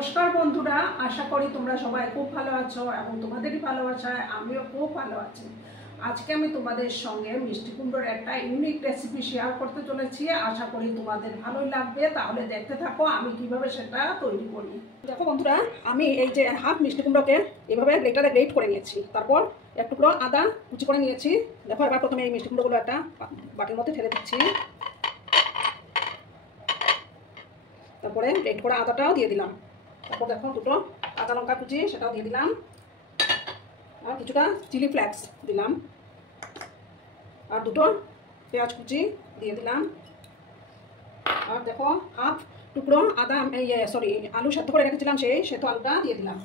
নমস্কার বন্ধুরা, আশা করি তোমরা সবাই খুব ভালো আছো এবং তোমাদেরই ভালোবাসায় আমিও খুব ভালো আছি। আজকে আমি তোমাদের সঙ্গে মিষ্টি কুমড়োর একটা ইউনিক রেসিপি শেয়ার করতে চলেছি। আশা করি তোমাদের ভালোই লাগবে, তাহলে দেখতে থাকো আমি কিভাবে সেটা তৈরি করি। দেখো বন্ধুরা, আমি এই যে হাফ মিষ্টি কুমড়োকে এভাবে গ্রেটারে গ্রেট করে নিয়েছি, তারপর এক টুকরো আদা কুচি করে নিয়েছি। দেখো এবার প্রথমে এই মিষ্টি কুমড়োগুলো একটা বাটির মধ্যে ঢেলে দিচ্ছি, তারপরে গ্রেট করা আদাটাও দিয়ে দিলাম। তারপর দেখো দুটো কাঁচা লঙ্কা কুচি সেটাও দিয়ে দিলাম, আর কিছুটা চিলি ফ্লেক্স দিলাম, আর দুটো পেঁয়াজ কুচি দিয়ে দিলাম, আর দেখো হাফ টুকরো আদা আলু সেদ্ধ করে রেখেছিলাম, সেই সেদ্ধ আলুটা দিয়ে দিলাম।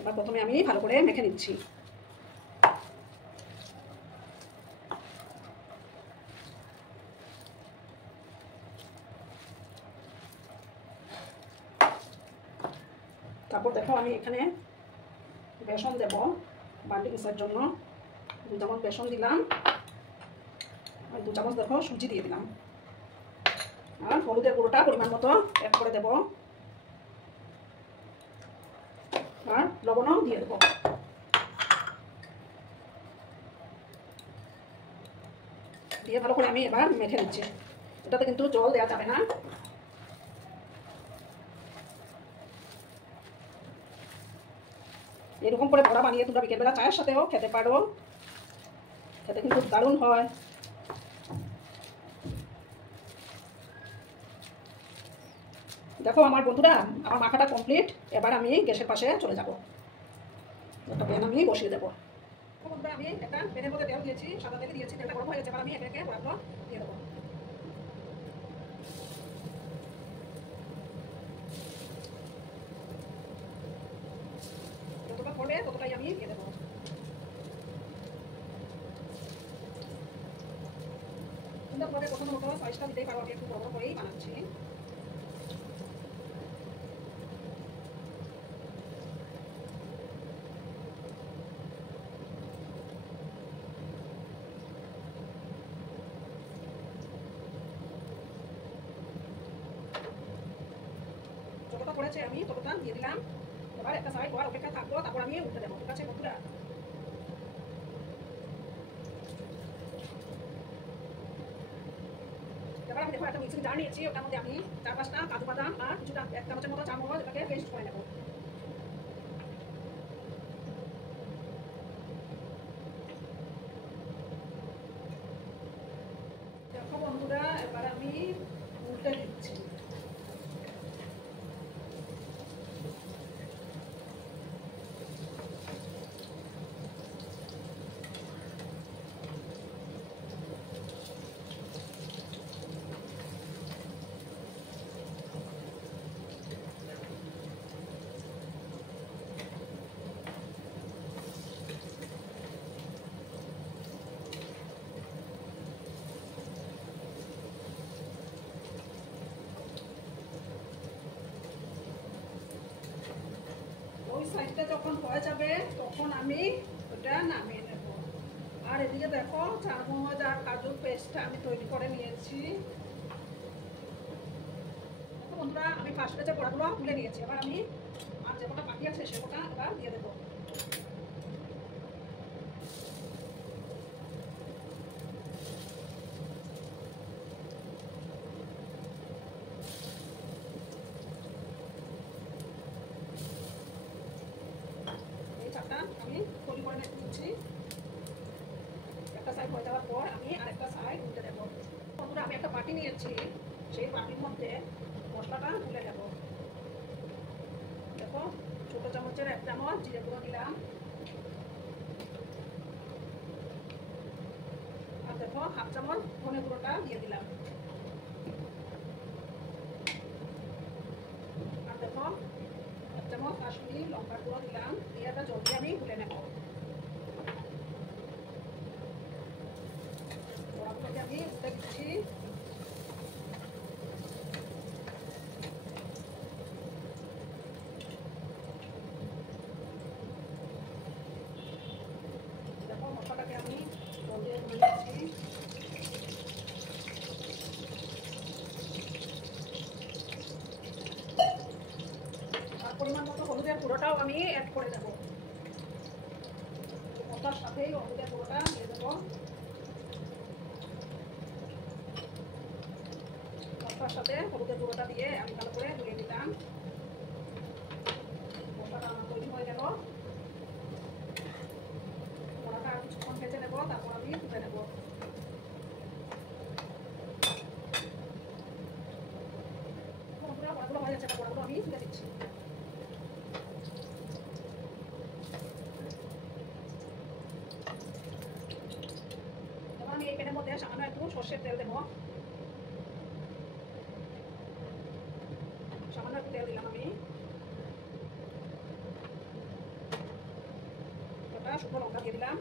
এবার প্রথমে আমি ভালো করে মেখে নিচ্ছি। তারপর দেখো আমি এখানে বেসন দেব বান্ডিংসের জন্য। 2 চামচ বেসন দিলাম, আর 2 চামচ দেখো সুজি দিয়ে দিলাম, আর হলুদের গুঁড়োটা পরিমাণ মতো অ্যাড করে দেব, আর লবণও দিয়ে দেবো। দিয়ে ভালো করে আমি এবার মেখে নিচ্ছি। এটাতে কিন্তু জল দেওয়া যাবে না। এরকম করে বড়া বানিয়ে তোমরা বিকেলবেলা চায়ের সাথেও খেতে পারো, খেতে কিন্তু দারুণ হয়। দেখো আমার বন্ধুরা, আমার মাখাটা কমপ্লিট। এবার আমি গ্যাসের পাশে চলে যাব, একটা প্যান আমি বসিয়ে দেবো। বন্ধুরা, আমি একটা প্যানের মধ্যে তেল দিয়েছি, সাদা তেল দিয়েছি, তেলটা গরম হয়ে গেছে। এবার আমি একে একে বড়াগুলো দিয়ে দেবো। যতটা পড়বে ততটাই আমি দিয়ে দেবো। সুন্দরভাবে প্রথম মতো সাইজটা দিতেই পারো, আমি একটু বড় করেই বানাচ্ছি। যতটা পড়েছে আমি ততটা দিয়ে দিলাম। এবার একটা সাইড হওয়ার অপেক্ষা থাকবো, তারপর আমি উল্টে দেবো। ঠিক আছে বন্ধুরা? এবার আমি দেখো একটা মিক্সিং জার নিয়েছি, ওটার মধ্যে আমি 4-5টা কাজু বাদাম আর কিছুটা 1 চামচের মতো চামচ এটাকে পেস্ট করে নেবো। দেখো বন্ধুরা, এবার আমি উল্টে দিচ্ছি। ওই সাইডটা যখন হয়ে যাবে তখন আমি ওটা নামিয়ে নেব। আর এদিকে দেখো চারমগজ আর কাজুর পেস্টটা আমি তৈরি করে নিয়েছি। বন্ধুরা, আমি ফার্স্টে যে বড়াগুলো তুলে নিয়েছি, এবার আমি আর যে কটা বাকি আছে সে কটা এবার দিয়ে দেবো। এই চারটা আমি তৈরি করে নিচ্ছি। একটা সাইড হয়ে যাওয়ার পর আমি আরেকটা সাইড উল্টে দেবো। বন্ধুরা, আমি একটা বাটি নিয়েছি, সেই বাটির মধ্যে মশলাটা তুলে নেব। দেখো ছোট চামচের 1 চামচ জিরে গুঁড়ো দিলাম, আর দেখো হাফ চামচ ধনে গুঁড়োটা দিয়ে দিলাম, আর দেখো 1 চামচ কাশ্মীরি লঙ্কার গুঁড়ো দিলাম। দিয়ে এটা জল দিয়ে আমি গুলে নেব। বড়াগুলোকে আমি উল্টে দিচ্ছি। দেখো মশলাটাকে আমি জল দিয়ে গুলে নিচ্ছি। গুঁড়োটাও আমি অ্যাড করে দেবো। মশলার সাথেই হলুদের গুঁড়োটা দিয়ে দেবো। মশলার সাথে হলুদের গুঁড়োটা দিয়ে আমি ভালো করে গুলিয়ে দিলাম। মশলাটা আমার তৈরি হয়ে গেল। বড়াটা আর কিছুক্ষণ ভেজে নেবো, তারপর আমি তুলে নেবো। বড়াগুলো হয়ে যাচ্ছে, বড়াগুলো আমি তুলে দিচ্ছি। আমি এই প্যানের মধ্যে সামান্য একটু সর্ষের তেল দেবো। সামান্য একটু তেল দিলাম আমি। ওটা শুকনো লঙ্কা দিয়ে দিলাম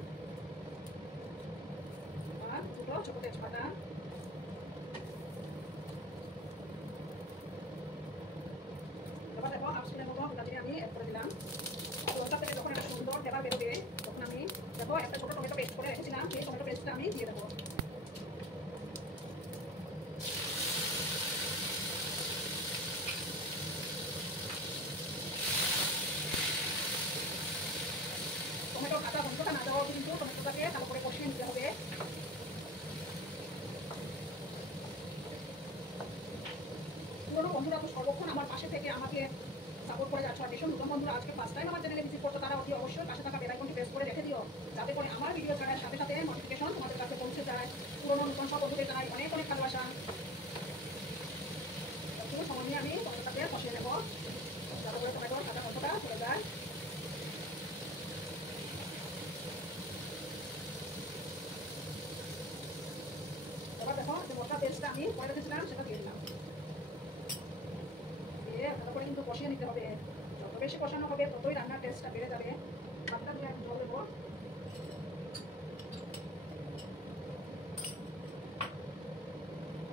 আর দুটো ছোট তেজপাতা। এবার দেখো হাফ স্পুনের মতো দারচিনি আমি অ্যাড করে দিলাম। লঙ্কা থেকে যখন একটা সুন্দর ফ্লেভার বেরোবে তখন আমি দেখো একটা ছোট টমেটো পেস্ট করে রেখেছিলাম, সেই টমেটো পেস্টটা আমি দিয়ে দেবো। টমেটো কাঁচা গন্ধটা না যাওয়া কিন্তু টমেটোটাকে ভালো করে কষিয়ে নিতে হবে। পুরোনো বন্ধুরা তো সর্বক্ষণ আমার পাশে থেকে আমাকে সাপোর্ট করে যাচ্ছ, আর ভীষণ নতুন বন্ধুরা আজকে ফার্স্ট টাইম আমার চ্যানেলে ভিজিট করছো, তারা অতি অবশ্যই পাশে থাকা বেল আইকনটি প্রেস করে রেখে দিও, যাতে করে আমার ভিডিও ছাড়ার সাথে সাথে নোটিফিকেশন তোমাদের কাছে পৌঁছে যায়। পুরোনো নতুন সব বন্ধুদের জানাই অনেক অনেক ভালোবাসা। একটু সময় নিয়ে আমি টমেটোটাকে কষিয়ে নেবো, যাতে করে টমেটোর কাঁচা গন্ধটা চলে যায়। এবার দেখো যে মশলা পেস্টটা আমি করে রেখেছিলাম সেটা দিয়ে দিলাম। দিয়ে ভালো করে কিন্তু কষিয়ে নিতে হবে। যত বেশি কষানো হবে ততই রান্নার টেস্টটা বেড়ে যাবে। হাতটা দিয়ে আমি জল দেবো।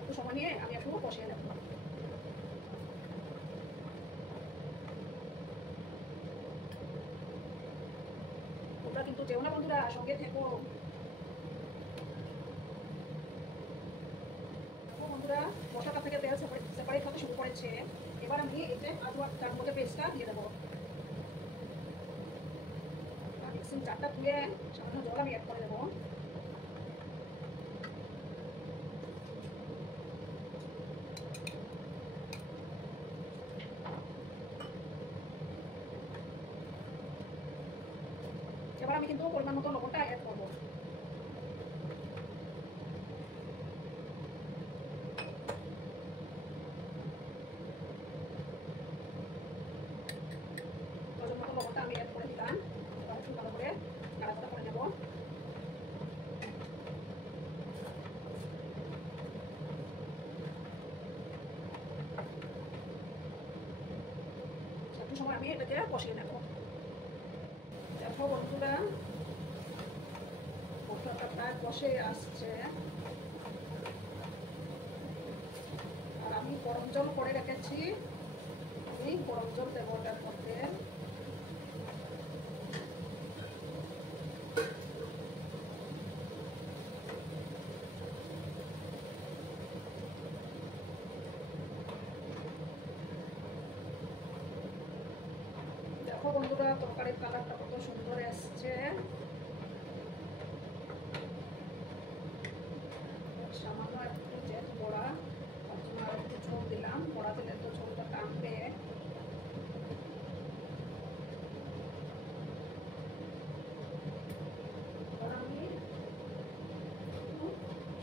একটু সময় নিয়ে আমি একটু কষিয়ে নেব। তোমরা কিন্তু যেও না বন্ধুরা, সঙ্গে থেকো। বন্ধুরা মশলাটা থেকে তেল সেপারেট হতে শুরু করেছে। এবার আমি এই যে আলু আর তার মধ্যে পেস্টটা দিয়ে দেবো। মিক্সিং জারটা ধুয়ে সামান্য জল আমি অ্যাড করে দেবো। এবার আমি কিন্তু পরিমাণ মতো লবণটা অ্যাড করবো। প্রয়োজন মতো লবণটা আমি অ্যাড করে দিলাম। এবার একটু ভালো করে নাড়াচাড়া করে নেবো। একটু সময় আমি এটাকে কষিয়ে নেব। দেখো বন্ধুরা মশলাটা প্রায় কষে আসছে, আর আমি গরম জল করে রেখেছি। আমি গরম জল দেবো ওটার মধ্যে। দেখো বন্ধুরা তরকারির কালারটা কত সুন্দর এসছে। সামান্য একটু যেহেতু বড়া, তার জন্য আর একটু ঝোল দিলাম। বড়া দিলে তো ঝোলটা টানবে। আমি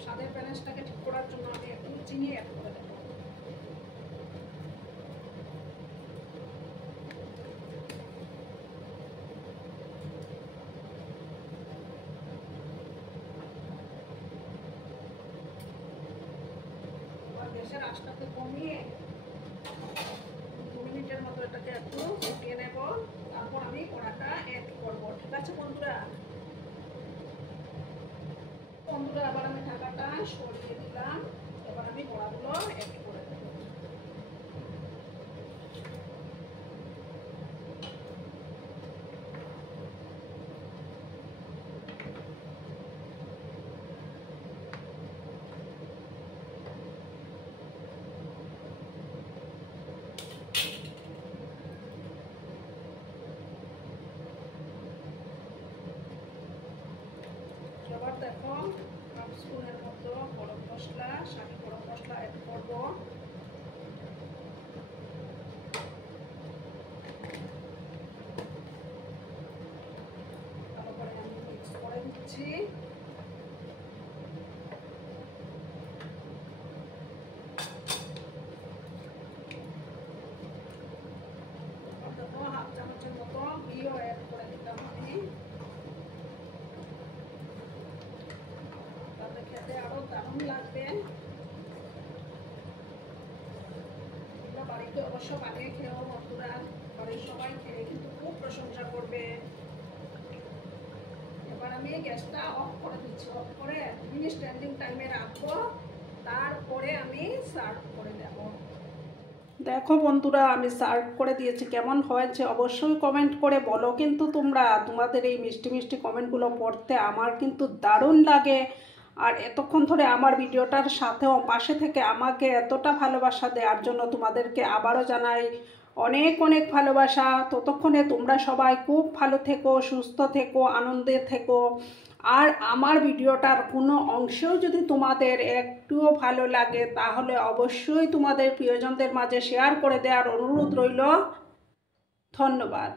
স্বাদের ব্যালেন্সটাকে ঠিক করার জন্য আমি একটু চিনি অ্যাড করে দেবো। গ্যাসের আঁচটাকে কমিয়ে 2 মিনিটের মতো এটাকে একটু ফুটিয়ে নেব, তারপর আমি কড়াটা অ্যাড করবো। ঠিক আছে বন্ধুরা? বন্ধুরা আবার আমি ঢাকাটা সরিয়ে দিলাম। এবার আমি বড়াগুলো অ্যাড করে দেবো। হাফ স্পুনের মতো গরম মশলা, শাহি গরম মশলা অ্যাড করব। ভালো করে আমি মিক্স করে দিচ্ছি। হাফ চামচের মতো ঘিও অ্যাড করে দিলাম আমি, তাতে খেতে আরো দারুণ লাগবে। বাড়িতে অবশ্য বানিয়ে খেয়েও বন্ধুরা, বাড়ির সবাই খেয়ে কিন্তু খুব প্রশংসা করবে। এবার আমি গ্যাসটা অফ করে দিচ্ছি, অফ করে 2 মিনিট স্ট্যান্ডিং টাইমে রাখবো, তারপরে আমি সার্ভ করে দেব। দেখো বন্ধুরা, আমি সার্ভ করে দিয়েছি। কেমন হয়েছে অবশ্যই কমেন্ট করে বলো কিন্তু তোমরা। তোমাদের এই মিষ্টি মিষ্টি কমেন্টগুলো পড়তে আমার কিন্তু দারুণ লাগে। আর এতক্ষণ ধরে আমার ভিডিওটার সাথেও পাশে থেকে আমাকে এতটা ভালোবাসা দেওয়ার জন্য তোমাদেরকে আবারও জানাই অনেক অনেক ভালোবাসা। ততক্ষণে তোমরা সবাই খুব ভালো থেকো, সুস্থ থেকো, আনন্দে থেকো। আর আমার ভিডিওটার কোনো অংশেও যদি তোমাদের একটুও ভালো লাগে তাহলে অবশ্যই তোমাদের প্রিয়জনদের মাঝে শেয়ার করে দেওয়ার অনুরোধ রইল। ধন্যবাদ।